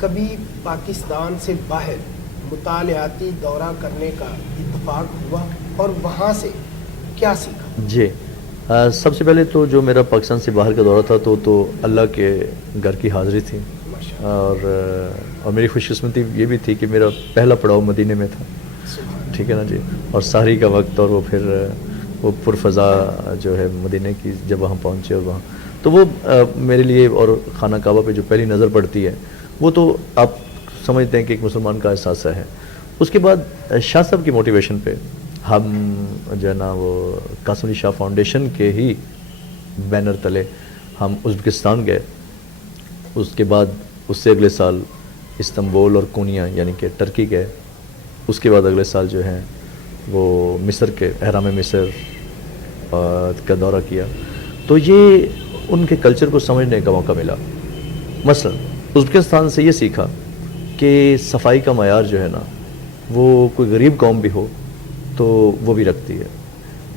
کبھی پاکستان سے باہر مطالعاتی دورہ کرنے کا اتفاق ہوا اور وہاں سے کیا سیکھا؟ جی سب سے پہلے تو جو میرا پاکستان سے باہر کا دورہ تھا تو اللہ کے گھر کی حاضری تھی، اور میری خوش قسمتی یہ بھی تھی کہ میرا پہلا پڑاؤ مدینے میں تھا، ٹھیک ہے نا جی، اور سحری کا وقت، اور وہ پھر وہ پرفضا جو ہے مدینے کی جب وہاں پہنچے، اور وہاں تو وہ میرے لیے، اور خانہ کعبہ پہ جو پہلی نظر پڑتی ہے وہ تو آپ سمجھتے ہیں کہ ایک مسلمان کا احساس ہے۔ اس کے بعد شاہ صاحب کی موٹیویشن پہ ہم جو ہے نا وہ قاسم علی شاہ فاؤنڈیشن کے ہی بینر تلے ہم ازبکستان گئے، اس کے بعد اس سے اگلے سال استنبول اور کونیا یعنی کہ ٹرکی گئے، اس کے بعد اگلے سال جو ہے وہ مصر کے اہرام مصر کا دورہ کیا، تو یہ ان کے کلچر کو سمجھنے کا موقع ملا۔ مثلا ازبکستان سے یہ سیکھا کہ صفائی کا معیار جو ہے نا وہ کوئی غریب قوم بھی ہو تو وہ بھی رکھتی ہے،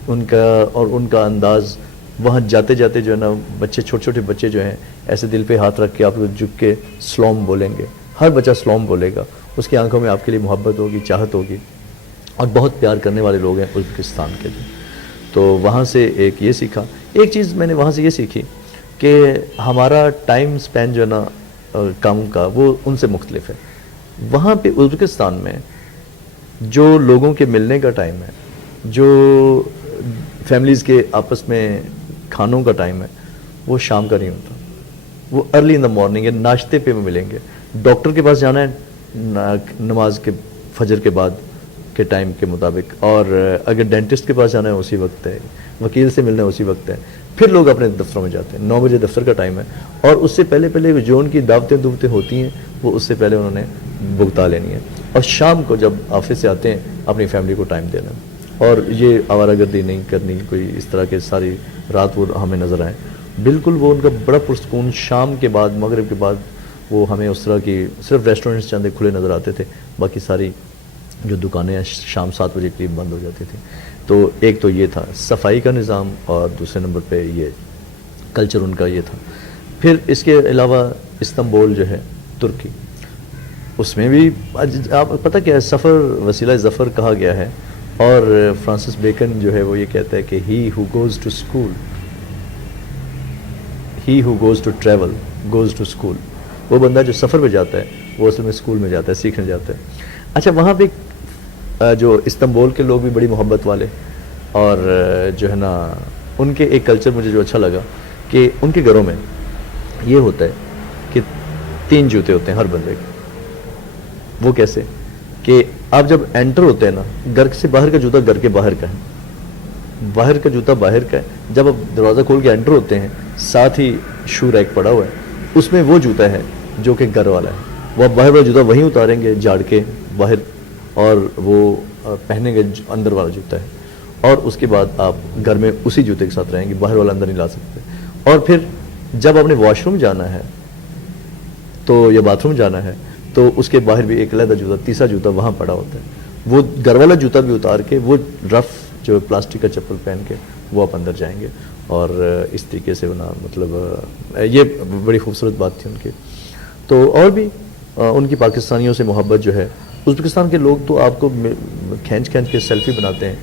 ان کا انداز وہاں جاتے جاتے جو ہے نا بچے، چھوٹے چھوٹے بچے جو ہیں ایسے دل پہ ہاتھ رکھ کے آپ کو جھک کے سلام بولیں گے، ہر بچہ سلام بولے گا، اس کی آنکھوں میں آپ کے لیے محبت ہوگی، چاہت ہوگی، اور بہت پیار کرنے والے لوگ ہیں ازبکستان کے جو۔ تو وہاں سے ایک یہ سیکھا، ایک چیز میں نے وہاں سے یہ سیکھی کہ ہمارا ٹائم سپین جو ہے نا کام کا وہ ان سے مختلف ہے۔ وہاں پہ ازبکستان میں جو لوگوں کے ملنے کا ٹائم ہے، جو فیملیز کے آپس میں کھانوں کا ٹائم ہے، وہ شام کا نہیں ہوتا، وہ ارلی ان دا مارننگ ہے، ناشتے پہ ملیں گے۔ ڈاکٹر کے پاس جانا ہے نماز کے فجر کے بعد کے ٹائم کے مطابق، اور اگر ڈینٹسٹ کے پاس جانا ہے اسی وقت ہے، وکیل سے ملنا ہے اسی وقت ہے، پھر لوگ اپنے دفتروں میں جاتے ہیں، 9 بجے دفتر کا ٹائم ہے، اور اس سے پہلے جو ان کی دعوتیں ہوتی ہیں وہ اس سے پہلے انہوں نے بھگتا لینی ہے، اور شام کو جب آفس سے آتے ہیں اپنی فیملی کو ٹائم دینا، اور یہ آوارہ گردی نہیں کرنی، کوئی اس طرح کے ساری رات وہ ہمیں نظر آئیں، بالکل وہ ان کا بڑا پرسکون۔ شام کے بعد، مغرب کے بعد وہ ہمیں اس طرح کی صرف ریسٹورنٹس چند کھلے نظر آتے تھے، باقی ساری جو دکانیں شام 7 بجے قریب بند ہو جاتی تھیں۔ تو ایک تو یہ تھا صفائی کا نظام، اور دوسرے نمبر پہ یہ کلچر ان کا یہ تھا۔ پھر اس کے علاوہ استنبول جو ہے ترکی، اس میں بھی آپ پتہ کیا ہے، سفر وسیلہ ظفر کہا گیا ہے، اور فرانسس بیکن جو ہے وہ یہ کہتا ہے کہ he who goes to school, he who goes to travel goes to school, وہ بندہ جو سفر پہ جاتا ہے وہ اصل میں اسکول میں جاتا ہے، سیکھنے جاتا ہے۔ اچھا، وہاں پہ جو استنبول کے لوگ بھی بڑی محبت والے، اور جو ہے نا ان کے ایک کلچر مجھے جو اچھا لگا کہ ان کے گھروں میں یہ ہوتا ہے کہ 3 جوتے ہوتے ہیں ہر بندے کے۔ وہ کیسے کہ آپ جب انٹر ہوتے ہیں نا، گھر سے باہر کا جوتا گھر کے باہر کا ہے، باہر کا جوتا باہر کا ہے، جب آپ دروازہ کھول کے انٹر ہوتے ہیں ساتھ ہی شو ریک پڑا ہوا ہے، اس میں وہ جوتا ہے جو کہ گھر والا ہے، وہ آپ باہر والا جوتا وہیں اتاریں گے جھاڑ کے باہر، اور وہ پہنیں گے اندر والا جوتا ہے، اور اس کے بعد آپ گھر میں اسی جوتے کے ساتھ رہیں گے، باہر والا اندر نہیں لا سکتے۔ اور پھر جب آپ نے واش روم جانا ہے تو یا باتھ روم جانا ہے تو اس کے باہر بھی ایک علیحدہ جوتا، تیسرا جوتا وہاں پڑا ہوتا ہے، وہ گھر والا جوتا بھی اتار کے وہ رف جو پلاسٹک کا چپل پہن کے وہ آپ اندر جائیں گے، اور اس طریقے سے مطلب یہ بڑی خوبصورت بات تھی ان کی۔ تو اور بھی ان کی پاکستانیوں سے محبت جو ہے، ازبکستان کے لوگ تو آپ کو کھینچ کے سیلفی بناتے ہیں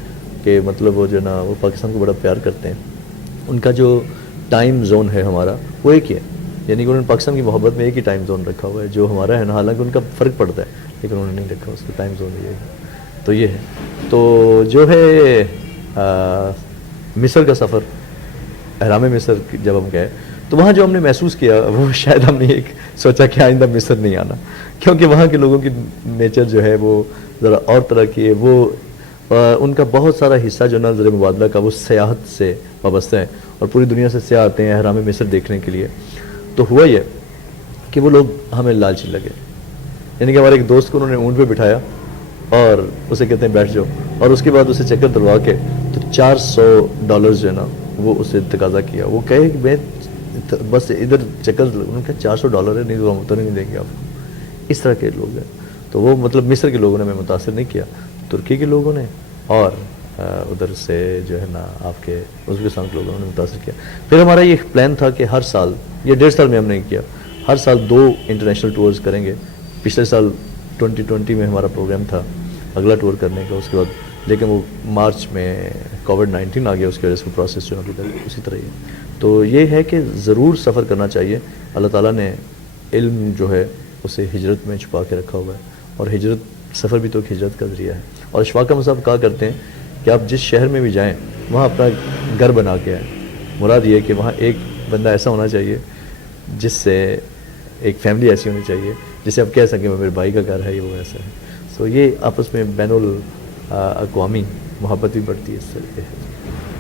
کہ مطلب وہ جو نا وہ پاکستان کو بڑا پیار کرتے ہیں۔ ان کا جو ٹائم زون ہے ہمارا وہ ایک ہی ہے، یعنی کہ انہوں نے پاکستان کی محبت میں ایک ہی ٹائم زون رکھا ہوا ہے جو ہمارا ہے نا، حالانکہ ان کا فرق پڑتا ہے لیکن انہوں نے نہیں رکھا، اس کا ٹائم زون یہ ہے۔ تو یہ ہے، تو جو ہے مصر کا سفر، احرام مصر جب ہم گئے تو وہاں جو ہم نے محسوس کیا وہ شاید ہم نے ایک سوچا کہ آئندہ مصر نہیں آنا، کیونکہ وہاں کے لوگوں کی نیچر جو ہے وہ ذرا اور طرح کی ہے، وہ ان کا بہت سارا حصہ جو نظر مبادلہ کا وہ سیاحت سے وابستہ ہے، اور پوری دنیا سے سیاح آتے ہیں احرام مصر دیکھنے کے لیے۔ تو ہوا یہ کہ وہ لوگ ہمیں لالچی لگے، یعنی کہ ہمارے ایک دوست کو انہوں نے اونٹ پہ بٹھایا اور اسے کہتے ہیں بیٹھ جاؤ، اور اس کے بعد اسے چکر دلوا کے تو $400 جو ہے نا وہ اسے تقاضا کیا، وہ کہے کہ میں بس ادھر چکر، انہوں نے کہا $400 ہے، نہیں تو ہم اتر نہیں دیں گے آپ کو۔ اس طرح کے لوگ ہیں، تو وہ مطلب مصر کے لوگوں نے ہمیں متاثر نہیں کیا، ترکی کے لوگوں نے اور ادھر سے جو ہے نا آپ کے ازبکستان کے لوگوں نے متاثر کیا۔ پھر ہمارا یہ پلان تھا کہ ہر سال، یہ 1.5 سال میں ہم نے کیا، ہر سال 2 انٹرنیشنل ٹورز کریں گے. پچھلے سال 2020 میں ہمارا پروگرام تھا اگلا ٹور کرنے کا, اس کے بعد لیکن وہ مارچ میں کووڈ-19 آ گیا, اس کی وجہ سے پروسیس جو ابھی تک اسی طرح ہی ہے. تو یہ ہے کہ ضرور سفر کرنا چاہیے. اللہ تعالیٰ نے علم جو ہے اسے ہجرت میں چھپا کے رکھا ہوا ہے, اور ہجرت سفر بھی تو ایک ہجرت کا ذریعہ ہے. اور اشفاق احمد صاحب کہا کرتے ہیں کہ آپ جس شہر میں بھی جائیں وہاں اپنا گھر بنا کے آئیں. مراد یہ کہ وہاں ایک بندہ ایسا ہونا چاہیے جس سے ایک فیملی ایسی ہونی چاہیے جس سے آپ کہہ سکیں وہ میرے بھائی کا گھر ہے, یہ وہ ایسا ہے. سو یہ آپس میں بین الاقوامی محبت بھی بڑھتی ہے اس طریقے سے.